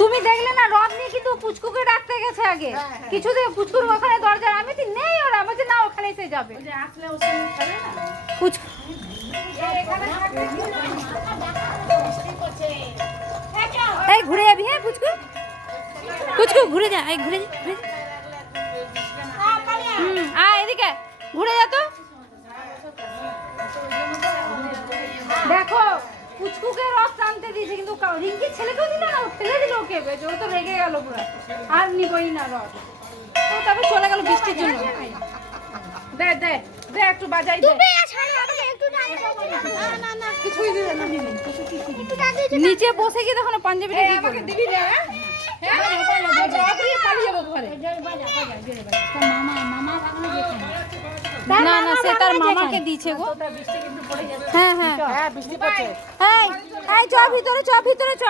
তুমি দেখলে না রড নিয়ে কিন্তু পুচকুকে ডাকতে গেছে আগে কিছু দিয়ে পুচকুর ওখানে দরজা আমি তো নেই ওরা বলছে না ওখানে এসে যাবে পুচকু এই ঘুরে যাবি হ্যাঁ পুচকু পুচকু ঘুরে যা এই ঘুরে যা এদিকে ঘুরে যা তো দেখো পুচকুকে রস টানতে দিয়েছে কিন্তু রিঙ্কির ছেলেকেও দিল না ফেলে দিল ওকে ও তো রেগে গেল পুরো আর নিবই না রস ও তবে চলে গেল বৃষ্টির জন্য দে দে দে একটু বাজাই দে না কিছুই দিবে না নিচে বসে কি দেখো না পাঞ্জাবিটা কি করে দিবি রে না না সে তার মামাকে দিয়েছে গো হ্যাঁ হ্যাঁ এই চ ভিতরে চ